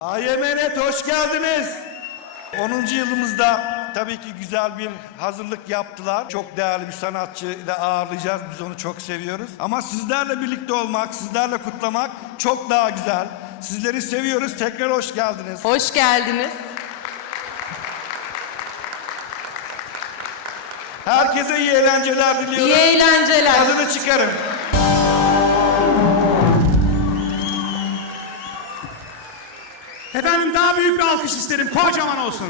AYMNet hoş geldiniz. 10. yılımızda tabii ki güzel bir hazırlık yaptılar. Çok değerli bir sanatçı da ağırlayacağız. Biz onu çok seviyoruz. Ama sizlerle birlikte olmak, sizlerle kutlamak çok daha güzel. Sizleri seviyoruz. Tekrar hoş geldiniz. Hoş geldiniz. Herkese iyi eğlenceler diliyorum. İyi eğlenceler. Adını çıkarın. Efendim daha büyük bir alkış isterim. Kocaman olsun.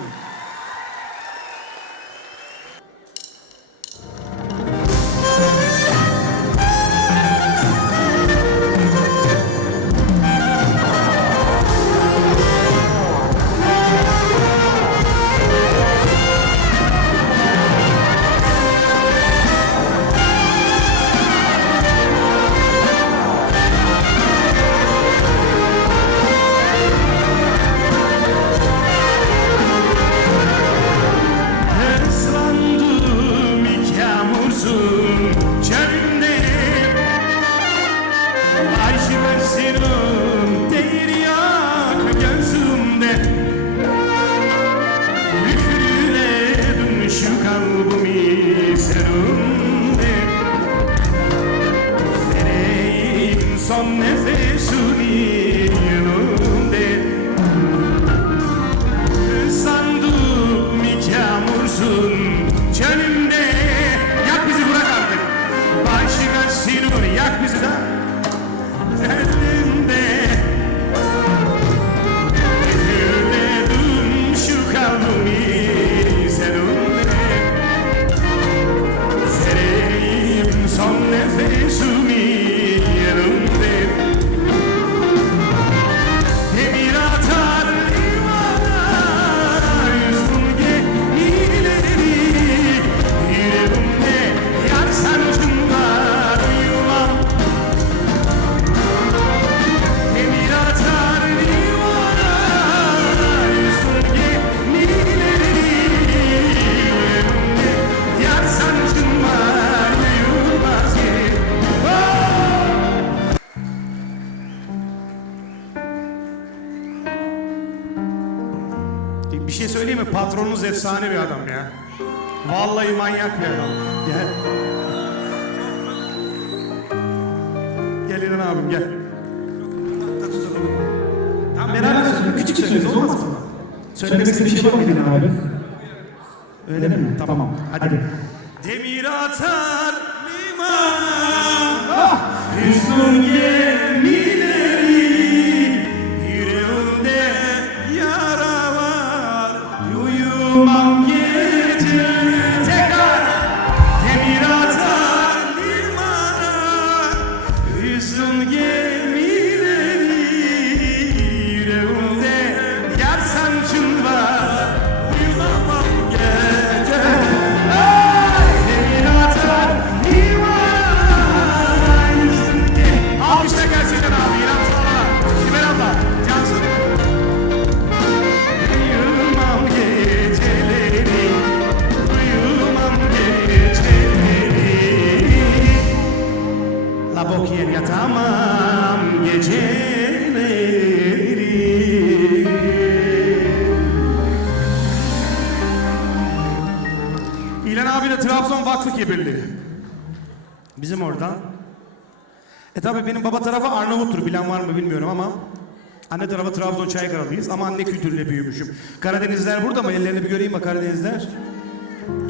Bir şey söyleyeyim mi? Patronunuz efsane bir adam ya. Vallahi manyak bir adam. Gel. Gel İlhan abim gel. Tamam beraber söyle. Küçük söyleriz olmaz mı? Söylemek istediğin bir şey var mı İlhan abi? Öyle mi? Tamam. Hadi. Demir atar Hüznün gemileri bok yer yatamam geceleri İlhan abi de Trabzon Vakfı Kebirli. Bizim oradan. E tabi benim baba tarafı Arnavuttur bilen var mı bilmiyorum ama Anne tarafı Trabzon Çaykaralıyız ama anne kültürüyle büyümüşüm. Karadenizler burada mı? Ellerini bir göreyim mi Karadenizler?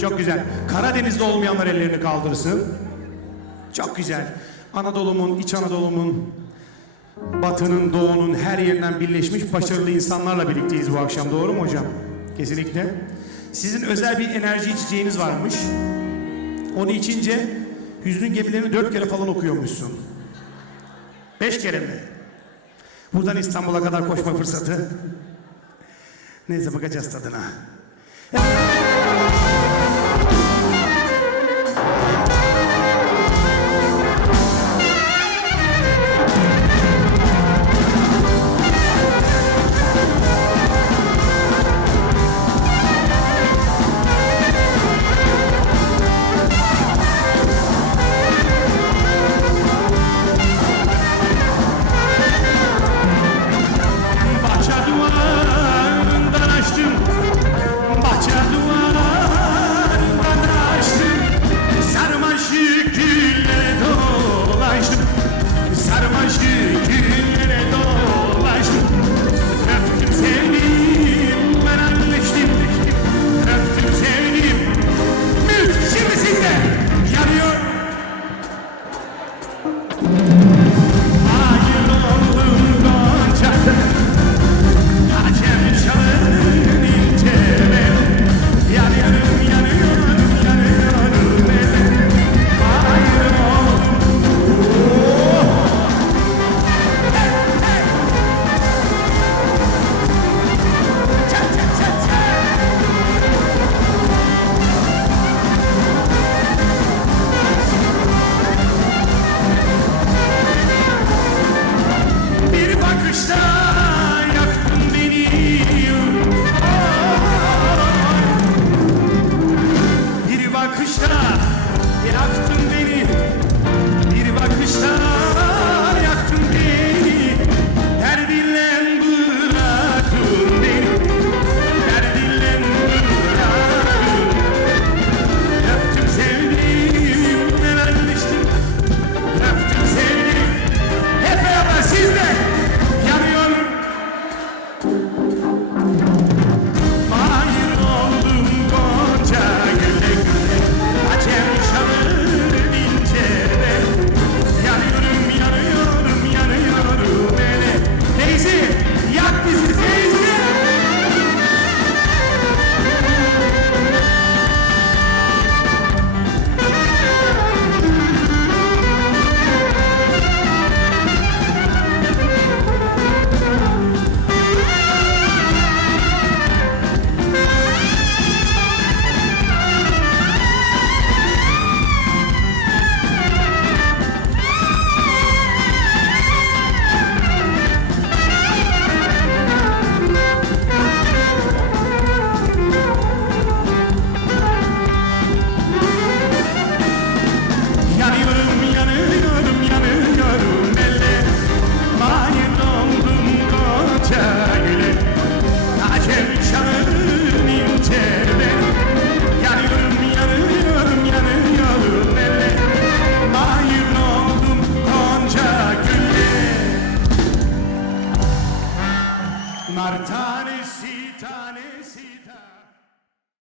Çok güzel. Karadeniz'de olmayanlar ellerini kaldırsın. Çok güzel. Anadolu'mun, İç Anadolu'mun, Batı'nın, Doğu'nun her yerinden birleşmiş başarılı insanlarla birlikteyiz bu akşam. Doğru mu hocam? Kesinlikle. Sizin özel bir enerji içeceğiniz varmış. Onu içince hüznün gemilerini dört kere falan okuyormuşsun. Beş kere mi? Buradan İstanbul'a kadar koşma fırsatı. Neyse bakacağız tadına. Bahçe